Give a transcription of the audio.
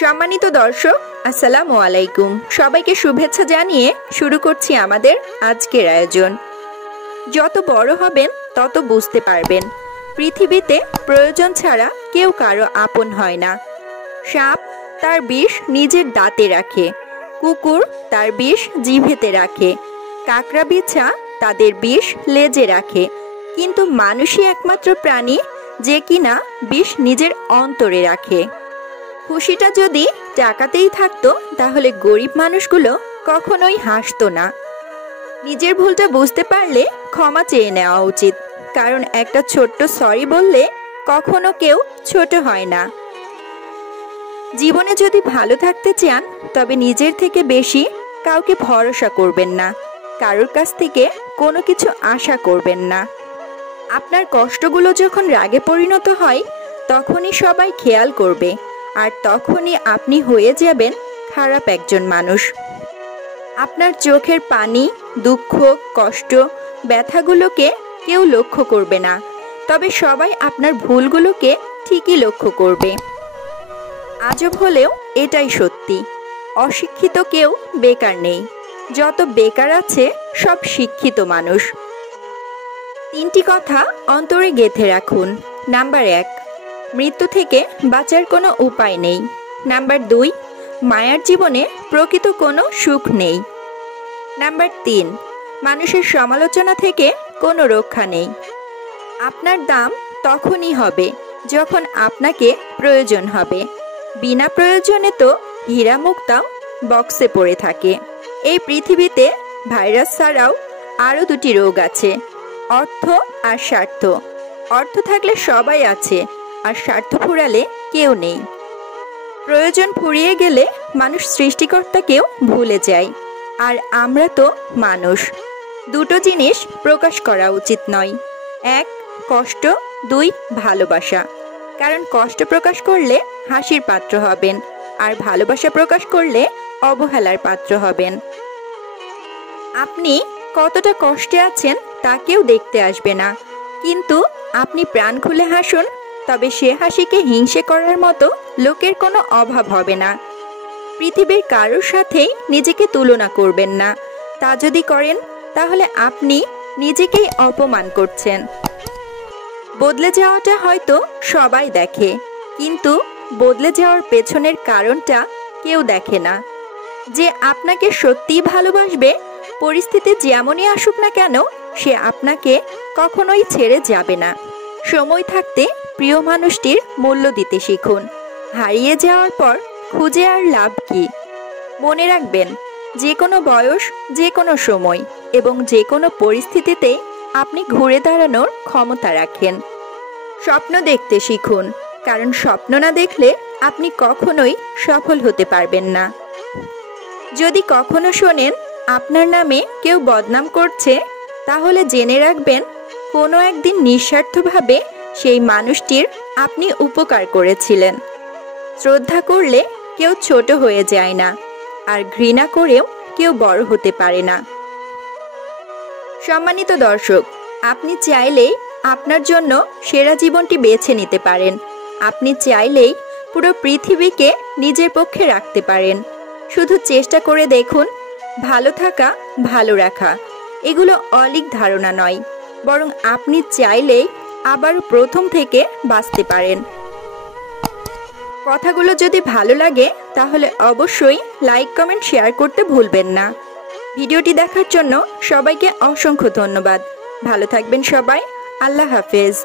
সম্মানিত দর্শক, আসসালামু আলাইকুম। সবাইকে শুভেচ্ছা জানিয়ে শুরু করছি আমাদের আজকের আয়োজন। যত বড় হবেন তত বুঝতে পারবেন পৃথিবীতে প্রয়োজন ছাড়া কেউ কারো আপন হয় না। সাপ তার বিষ নিজের দাঁতে রাখে, কুকুর তার বিষ জিভেতে রাখে, কাকড়া বিছা তাদের বিষ লেজে রাখে, কিন্তু মানুষই একমাত্র প্রাণী যে কিনা বিষ নিজের অন্তরে রাখে। খুশিটা যদি টাকাতেই থাকতো তাহলে গরিব মানুষগুলো কখনোই হাসতো না। নিজের ভুলটা বুঝতে পারলে ক্ষমা চেয়ে নেওয়া উচিত, কারণ একটা ছোট্ট সরি বললে কখনো কেউ ছোট হয় না। জীবনে যদি ভালো থাকতে চান তবে নিজের থেকে বেশি কাউকে ভরসা করবেন না, কারোর কাছ থেকে কোনো কিছু আশা করবেন না। আপনার কষ্টগুলো যখন রাগে পরিণত হয় তখনই সবাই খেয়াল করবে, আর তখনই আপনি হয়ে যাবেন খারাপ একজন মানুষ। আপনার চোখের পানি, দুঃখ, কষ্ট, ব্যথাগুলোকে কেউ লক্ষ্য করবে না, তবে সবাই আপনার ভুলগুলোকে ঠিকই লক্ষ্য করবে। আজব হলেও এটাই সত্যি, অশিক্ষিত কেউ বেকার নেই, যত বেকার আছে সব শিক্ষিত মানুষ। 3টি কথা অন্তরে গেঁথে রাখুন। নাম্বার 1, মৃত্যু থেকে বাঁচার কোনো উপায় নেই। নাম্বার 2, মায়ার জীবনে প্রকৃত কোনো সুখ নেই। নাম্বার 3, মানুষের সমালোচনা থেকে কোনো রক্ষা নেই। আপনার দাম তখনই হবে যখন আপনাকে প্রয়োজন হবে। বিনা প্রয়োজনে তো হীরা মুক্তাও বক্সে পড়ে থাকে। এই পৃথিবীতে ভাইরাস ছাড়াও আরও 2টি রোগ আছে, অর্থ আর স্বার্থ। অর্থ থাকলে সবাই আছে, আর স্বার্থ ফুরালে কেউ নেই। প্রয়োজন ফুরিয়ে গেলে মানুষ সৃষ্টিকর্তাকেও ভুলে যায়, আর আমরা তো মানুষ। 2টো জিনিস প্রকাশ করা উচিত নয়, 1 কষ্ট, 2 ভালোবাসা। কারণ কষ্ট প্রকাশ করলে হাসির পাত্র হবেন, আর ভালোবাসা প্রকাশ করলে অবহেলার পাত্র হবেন। আপনি কতটা কষ্টে আছেন তা কেউ দেখতে আসবে না, কিন্তু আপনি প্রাণ খুলে হাসুন, তবে সে হাসিকে হিংসে করার মতো লোকের কোনো অভাব হবে না। পৃথিবীর কারোর সাথেই নিজেকে তুলনা করবেন না, তা যদি করেন তাহলে আপনি নিজেকেই অপমান করছেন। বদলে যাওয়াটা হয়তো সবাই দেখে, কিন্তু বদলে যাওয়ার পেছনের কারণটা কেউ দেখে না। যে আপনাকে সত্যিই ভালোবাসবে, পরিস্থিতি যেমনই আসুক না কেন, সে আপনাকে কখনোই ছেড়ে যাবে না। সময় থাকতে প্রিয় মানুষটির মূল্য দিতে শিখুন, হারিয়ে যাওয়ার পর খুঁজে আর লাভ কি। মনে রাখবেন, যে কোনো বয়স, যে কোনো সময় এবং যে কোনো পরিস্থিতিতে আপনি ঘুরে দাঁড়ানোর ক্ষমতা রাখেন। স্বপ্ন দেখতে শিখুন, কারণ স্বপ্ন না দেখলে আপনি কখনোই সফল হতে পারবেন না। যদি কখনো শোনেন আপনার নামে কেউ বদনাম করছে, তাহলে জেনে রাখবেন কোনো একদিন নিঃস্বার্থভাবে সেই মানুষটির আপনি উপকার করেছিলেন। শ্রদ্ধা করলে কেউ ছোট হয়ে যায় না, আর ঘৃণা করেও কেউ বড় হতে পারে না। সম্মানিত দর্শক, আপনি চাইলেই আপনার জন্য সেরা জীবনটি বেছে নিতে পারেন। আপনি চাইলেই পুরো পৃথিবীকে নিজের পক্ষে রাখতে পারেন। শুধু চেষ্টা করে দেখুন। ভালো থাকা, ভালো রাখা এগুলো অলীক ধারণা নয়, বরং আপনি চাইলেই আবার প্রথম থেকে বাঁচতে পারেন। কথাগুলো যদি ভালো লাগে তাহলে অবশ্যই লাইক, কমেন্ট, শেয়ার করতে ভুলবেন না। ভিডিওটি দেখার জন্য সবাইকে অসংখ্য ধন্যবাদ। ভালো থাকবেন সবাই। আল্লাহ হাফেজ।